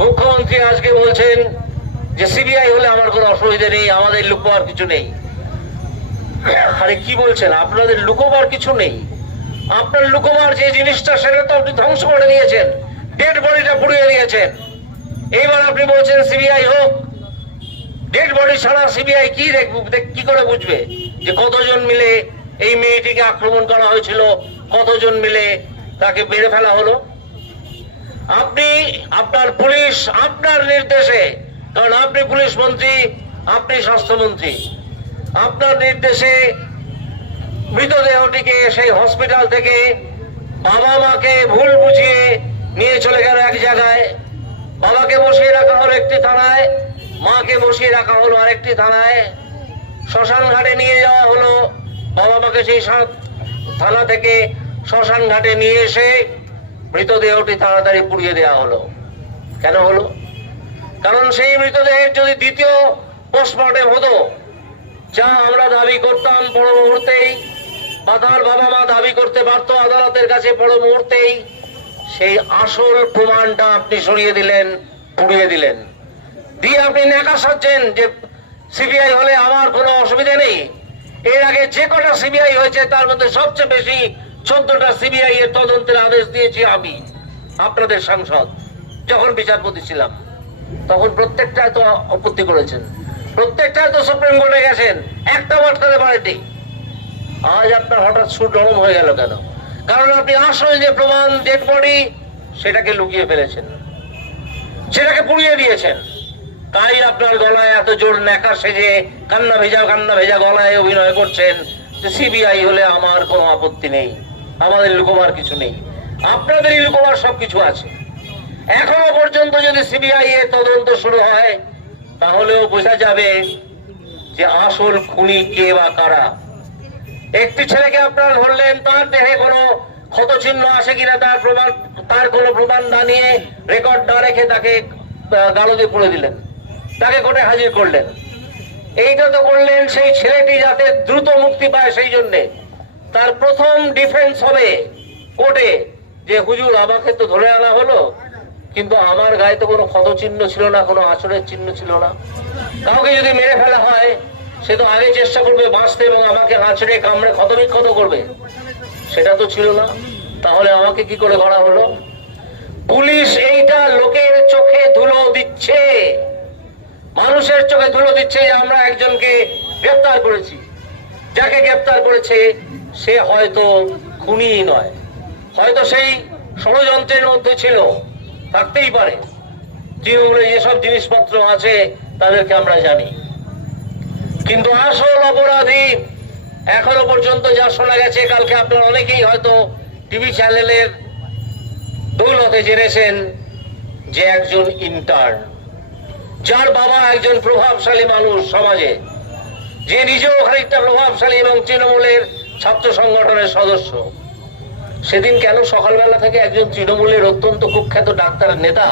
মুখ্যমন্ত্রী আজকে বলছেন যে সিবিআই হলে আমার কোনো অসুবিধা নেই, আমাদের লুকোবার কিছু নেই। আরে কি বলছেন? আপনাদের লুকোবার কিছু নেই। আপনার লুকোবার যে জিনিসটা, সেটা তো আপনি ধ্বংস করে দিয়েছেন। ডেড বডিটা পুড়িয়ে দিয়েছেন। এইবার আপনি বলছেন সিবিআই হোক, ডেড বডি ছাড়া সিবিআই কি দেখব, দেখ- কি করে বুঝবে যে কতজন মিলে এই মেয়েটিকে আক্রমণ করা হয়েছিল, কতজন মিলে তাকে মেরে ফেলা হলো? আপনি আপনার পুলিশ আপনার নির্দেশে, কারণ আপনি পুলিশ মন্ত্রী, আপনি স্বাস্থ্যমন্ত্রী। আপনার নির্দেশে মৃতদেহটিকে সেই হসপিটাল থেকে বাবা মাকে ভুল বুঝিয়ে নিয়ে চলে গেল এক জায়গায়। বাবাকে বসিয়ে রাখা হলো একটি থানায়, মাকে বসিয়ে রাখা হলো আরেকটি থানায়। শ্মশান ঘাটে নিয়ে যাওয়া হলো। বাবা মাকে সেই থানা থেকে শ্মশান ঘাটে নিয়ে এসে মৃতদেহটি তাড়াতাড়ি পুড়িয়ে দেওয়া হলো। কেন হলো? কারণ সেই মৃতদেহের যদি দ্বিতীয় পোস্টমর্টেম হতো, যা আমরা দাবি করতাম পর মুহূর্তেই, বা তার বাবা মা দাবি করতে পারতো আদালতের কাছে পর মুহূর্তেই, সেই আসল প্রমাণটা আপনি সরিয়ে দিলেন, পুড়িয়ে দিলেন। দিয়ে আপনি নেকা সাজছেন যে সিবিআই হলে আমার কোনো অসুবিধা নেই। এর আগে যে কটা সিবিআই হয়েছে, তার মধ্যে সবচেয়ে বেশি চোদ্দটা সিবিআই এর তদন্তের আদেশ দিয়েছি আমি, আপনাদের সাংসদ। যখন বিচারপতি ছিলাম, তখন প্রত্যেকটায় তো আপত্তি করেছেন। প্রত্যেকটায় তো সুপ্রিম কোর্টে গেছেন। একটা আটকাতে পারেনি আজ আপনার হঠাৎ সুর নরম হয়ে গেল কেন? কারণ আপনি আসল যে প্রমাণ ডেড বডি সেটাকে লুকিয়ে ফেলেছেন। সেটাকে পুড়িয়ে দিয়েছেন। তাই আপনার গলায় এত জোর নেকা সেজে কান্না ভেজা কান্না ভেজা গলায় অভিনয় করছেন সিবিআই হলে আমার কোনো আপত্তি নেই। আমাদের লুকোবার কিছু নেই। আপনাদেরই লুকোবার সব কিছু আছে। এখনও পর্যন্ত যদি সিবিআই এর তদন্ত শুরু হয়, তাহলেও বোঝা যাবে যে আসল খুনি কে বা কারা। একটি ছেলেকে আপনারা ধরলেন, তার দেহে কোনো ক্ষত চিহ্ন আছে কিনা, তার প্রমাণ, তার কোনো প্রমাণ না নিয়ে রেকর্ড না রেখে তাকে গালদে পুড়ে দিলেন। তাকে কোর্টে হাজির করলেন। এইটা তো করলেন সেই ছেলেটি যাতে দ্রুত মুক্তি পায় সেই জন্যে। তার প্রথম ডিফেন্স হবে কোর্টে, যে হুজুর আমাকে তো ধরে আনা হলো, কিন্তু আমার গায়ে তো কোনো ক্ষত চিহ্ন ছিল না, কোনো আচরের চিহ্ন ছিল না। কাউকে যদি মেরে ফেলা হয়, সে তো আগে চেষ্টা করবে বাঁচতে এবং আমাকে আঁচড়ে কামড়ে ক্ষত বিক্ষত করবে। সেটা তো ছিল না। তাহলে আমাকে কি করে করা হলো? পুলিশ এইটা লোকের চোখে ধুলো দিচ্ছে। মানুষের চোখে ধুলো দিচ্ছে। আমরা একজনকে গ্রেপ্তার করেছি। যাকে গ্রেপ্তার করেছে সে হয়তো খুনি নয়। হয়তো সেই ষড়যন্ত্রের মধ্যে ছিল। থাকতেই পারে। তৃণমূলে যেসব জিনিসপত্র আছে, তাদেরকে আমরা জানি। কিন্তু আসল অপরাধী এখনও পর্যন্ত যা শোনা গেছে, কালকে আপনারা অনেকেই হয়তো টিভি চ্যানেলের দৌলতে জেনেছেন যে একজন ইন্টার্ন যার বাবা একজন প্রভাবশালী মানুষ সমাজে, যে নিজেও খানিকটা প্রভাবশালী এবং তৃণমূলের ছাত্র সংগঠনের সদস্য। সেদিন কেন সকালবেলা থেকে একজন তৃণমূলের অত্যন্ত কুখ্যাত ডাক্তার নেতা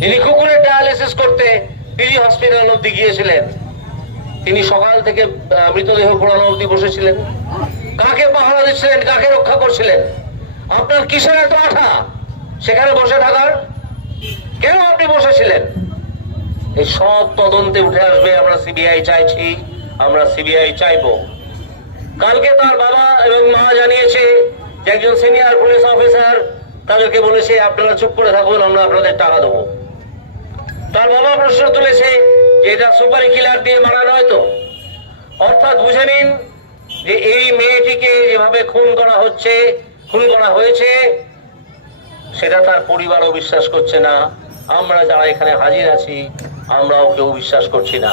যিনি কুকুরের ডায়ালিসিস করতে পিজি হসপিটাল অব্দি গিয়েছিলেন, তিনি সকাল থেকে মৃতদেহ পোড়ানো অব্দি বসেছিলেন। কাকে পাহারা দিচ্ছিলেন, কাকে রক্ষা করছিলেন? আপনার কিসের এত আঠা? সেখানে বসে থাকার? কেন আপনি বসেছিলেন? এই সব তদন্তে উঠে আসবে, আমরা সিবিআই চাইছি, আমরা সিবিআই চাইব। কালকে তার বাবা এবং মা জানিয়েছে যে একজন সিনিয়র পুলিশ অফিসার তাদেরকে বলেছে, আপনারা চুপ করে থাকুন, আমরা আপনাদের টাকা দেবো। তার বাবা প্রশ্ন তুলেছে যে, এটা সুপারি কিলার দিয়ে মারা নয় তো? অর্থাৎ বুঝে নিন যে, এই মেয়েটিকে যেভাবে খুন করা হচ্ছে, খুন করা হয়েছে, সেটা তার পরিবারও বিশ্বাস করছে না। আমরা যারা এখানে হাজির আছি, আমরাও কেউ বিশ্বাস করছি না।